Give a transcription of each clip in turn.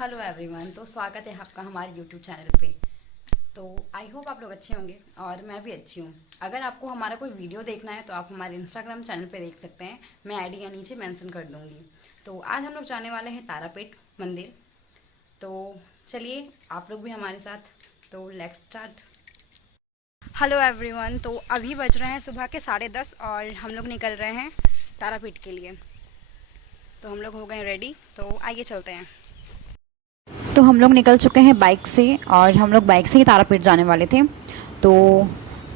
Hello everyone. तो स्वागत है आपका हमारे यूट्यूब चैनल पे। तो आई होप आप लोग अच्छे होंगे और मैं भी अच्छी हूँ। अगर आपको हमारा कोई वीडियो देखना है तो आप हमारे इंस्टाग्राम चैनल पे देख सकते हैं। मैं आईडी यहाँ नीचे मेंशन कर दूँगी। तो आज हम लोग जाने वाले हैं तारापीठ मंदिर। तो चलिए आप लोग भी हमारे साथ। तो लेट्स स्टार्ट। Hello everyone. तो अभी बज रहे हैं सुबह के 10:30 और हम लोग निकल रहे हैं तारापीठ के लिए। तो हम लोग हो गए रेडी, तो आइए चलते हैं। तो हम लोग निकल चुके हैं बाइक से और हम लोग बाइक से ही तारापीठ जाने वाले थे। तो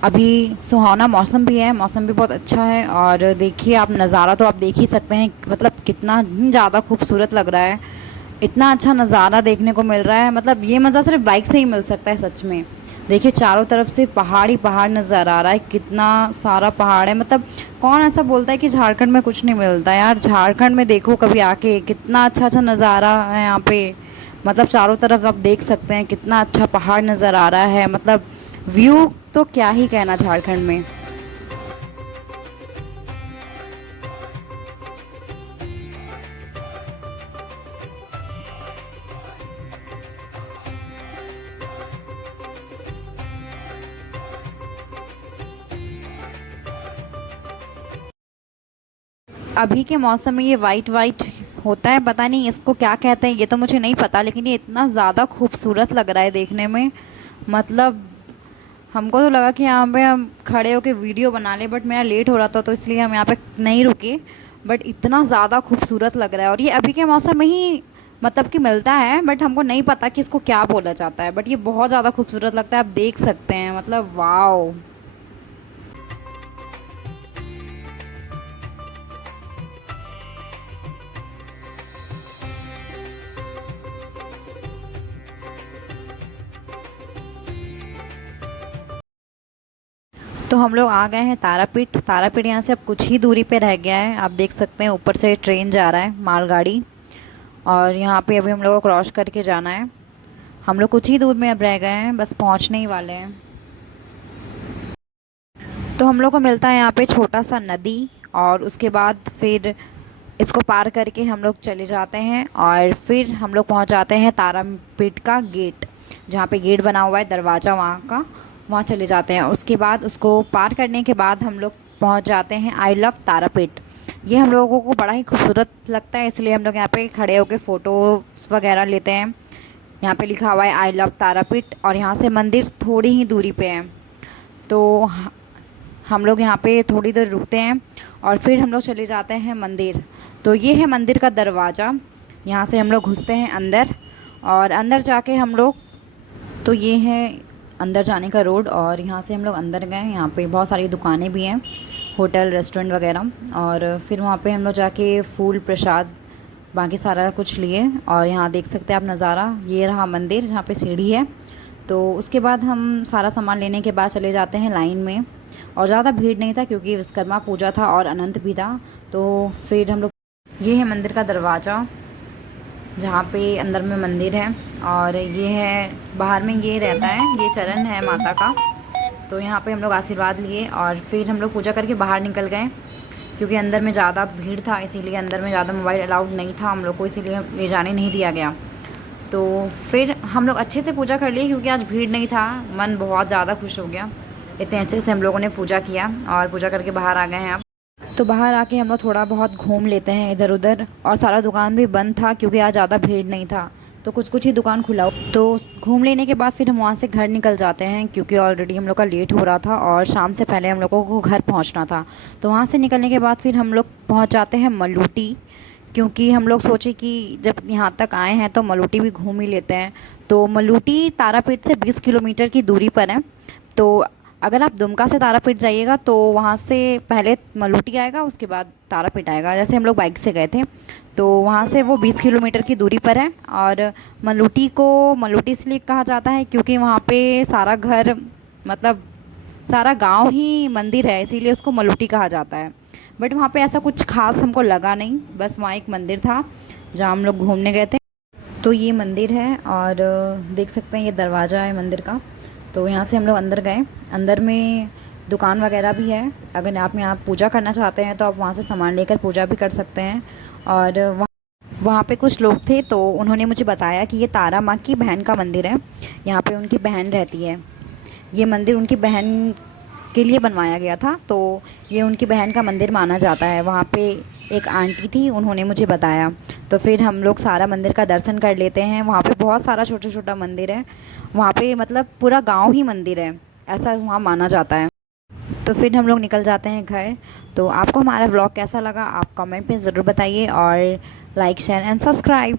अभी सुहाना मौसम भी है, मौसम भी बहुत अच्छा है और देखिए आप नज़ारा तो आप देख ही सकते हैं, मतलब कितना ज़्यादा खूबसूरत लग रहा है। इतना अच्छा नज़ारा देखने को मिल रहा है, मतलब ये मज़ा सिर्फ बाइक से ही मिल सकता है सच में। देखिए चारों तरफ से पहाड़ ही पहाड़ नज़र आ रहा है, कितना सारा पहाड़ है। मतलब कौन ऐसा बोलता है कि झारखंड में कुछ नहीं मिलता यार। झारखंड में देखो कभी आके, कितना अच्छा अच्छा नज़ारा है यहाँ पे। मतलब चारों तरफ आप देख सकते हैं कितना अच्छा पहाड़ नज़र आ रहा है। मतलब व्यू तो क्या ही कहना झारखंड में। अभी के मौसम में ये वाइट वाइट होता है, पता नहीं इसको क्या कहते हैं, ये तो मुझे नहीं पता, लेकिन ये इतना ज़्यादा खूबसूरत लग रहा है देखने में। मतलब हमको तो लगा कि यहाँ पे हम खड़े होके वीडियो बना लें, बट मेरा लेट हो रहा था तो इसलिए हम यहाँ पे नहीं रुके। बट इतना ज़्यादा खूबसूरत लग रहा है और ये अभी के मौसम में ही मतलब कि मिलता है, बट हमको नहीं पता कि इसको क्या बोला जाता है। बट ये बहुत ज़्यादा खूबसूरत लगता है, आप देख सकते हैं। मतलब वाओ। तो हम लोग आ गए हैं तारापीठ। तारापीठ यहाँ से अब कुछ ही दूरी पे रह गया है, आप देख सकते हैं ऊपर से ट्रेन जा रहा है, मालगाड़ी। और यहाँ पे अभी हम लोग को क्रॉस करके जाना है। हम लोग कुछ ही दूर में अब रह गए हैं, बस पहुँचने ही वाले हैं। तो हम लोग को मिलता है यहाँ पे छोटा सा नदी और उसके बाद फिर इसको पार करके हम लोग चले जाते हैं और फिर हम लोग पहुँच जाते हैं तारापीठ का गेट। जहाँ पे गेट बना हुआ है, दरवाज़ा वहाँ का, वहाँ चले जाते हैं। उसके बाद उसको पार करने के बाद हम लोग पहुँच जाते हैं आई लव तारापीठ। ये हम लोगों को बड़ा ही खूबसूरत लगता है, इसलिए हम लोग यहाँ पे खड़े होकर फ़ोटो वगैरह लेते हैं। यहाँ पे लिखा हुआ है आई लव तारापीठ और यहाँ से मंदिर थोड़ी ही दूरी पे है। तो हम लोग यहाँ पे थोड़ी देर रुकते हैं और फिर हम लोग चले जाते हैं मंदिर। तो ये है मंदिर का दरवाज़ा, यहाँ से हम लोग घुसते हैं अंदर और अंदर जाके हम लोग, तो ये है अंदर जाने का रोड और यहाँ से हम लोग अंदर गए। यहाँ पे बहुत सारी दुकानें भी हैं, होटल रेस्टोरेंट वगैरह। और फिर वहाँ पे हम लोग जाके फूल प्रसाद बाकी सारा कुछ लिए और यहाँ देख सकते हैं आप नज़ारा। ये रहा मंदिर जहाँ पे सीढ़ी है। तो उसके बाद हम सारा सामान लेने के बाद चले जाते हैं लाइन में। और ज़्यादा भीड़ नहीं था क्योंकि विश्वकर्मा पूजा था और अनंत भी था। तो फिर हम लोग, ये है मंदिर का दरवाज़ा जहाँ पे अंदर में मंदिर है और ये है बाहर में, ये रहता है, ये चरण है माता का। तो यहाँ पे हम लोग आशीर्वाद लिए और फिर हम लोग पूजा करके बाहर निकल गए क्योंकि अंदर में ज़्यादा भीड़ था, इसीलिए अंदर में ज़्यादा मोबाइल अलाउड नहीं था हम लोग को, इसीलिए ले जाने नहीं दिया गया। तो फिर हम लोग अच्छे से पूजा कर लिए क्योंकि आज भीड़ नहीं था। मन बहुत ज़्यादा खुश हो गया, इतने अच्छे से हम लोगों ने पूजा किया और पूजा करके बाहर आ गए हैं अब। तो बाहर आके हम लोग थोड़ा बहुत घूम लेते हैं इधर उधर और सारा दुकान भी बंद था क्योंकि आज ज़्यादा भीड़ नहीं था, तो कुछ कुछ ही दुकान खुला। तो घूम लेने के बाद फिर हम वहाँ से घर निकल जाते हैं क्योंकि ऑलरेडी हम लोग का लेट हो रहा था और शाम से पहले हम लोगों को घर पहुँचना था। तो वहाँ से निकलने के बाद फिर हम लोग पहुँच जाते हैं मलूटी, क्योंकि हम लोग सोचे कि जब यहाँ तक आए हैं तो मलूटी भी घूम ही लेते हैं। तो मलूटी तारापीठ से 20 किलोमीटर की दूरी पर है। तो अगर आप दुमका से तारापीठ जाइएगा तो वहाँ से पहले मलूटी आएगा, उसके बाद तारापीठ आएगा। जैसे हम लोग बाइक से गए थे तो वहाँ से वो 20 किलोमीटर की दूरी पर है। और मलूटी को मलूटी इसलिए कहा जाता है क्योंकि वहाँ पे सारा घर, मतलब सारा गांव ही मंदिर है, इसीलिए उसको मलूटी कहा जाता है। बट वहाँ पे ऐसा कुछ खास हमको लगा नहीं, बस वहाँ एक मंदिर था जहाँ हम लोग घूमने गए थे। तो ये मंदिर है और देख सकते हैं ये दरवाज़ा है मंदिर का। तो यहाँ से हम लोग अंदर गए। अंदर में दुकान वगैरह भी है, अगर आप यहाँ पूजा करना चाहते हैं तो आप वहाँ से सामान लेकर पूजा भी कर सकते हैं। और वहाँ पे कुछ लोग थे तो उन्होंने मुझे बताया कि ये तारा माँ की बहन का मंदिर है। यहाँ पे उनकी बहन रहती है। ये मंदिर उनकी बहन के लिए बनवाया गया था, तो ये उनकी बहन का मंदिर माना जाता है। वहाँ पे एक आंटी थी, उन्होंने मुझे बताया। तो फिर हम लोग सारा मंदिर का दर्शन कर लेते हैं। वहाँ पे बहुत सारा छोटा छोटा मंदिर है। वहाँ पे मतलब पूरा गांव ही मंदिर है, ऐसा वहाँ माना जाता है। तो फिर हम लोग निकल जाते हैं घर। तो आपको हमारा ब्लॉग कैसा लगा आप कमेंट में ज़रूर बताइए, और लाइक शेयर एंड सब्सक्राइब।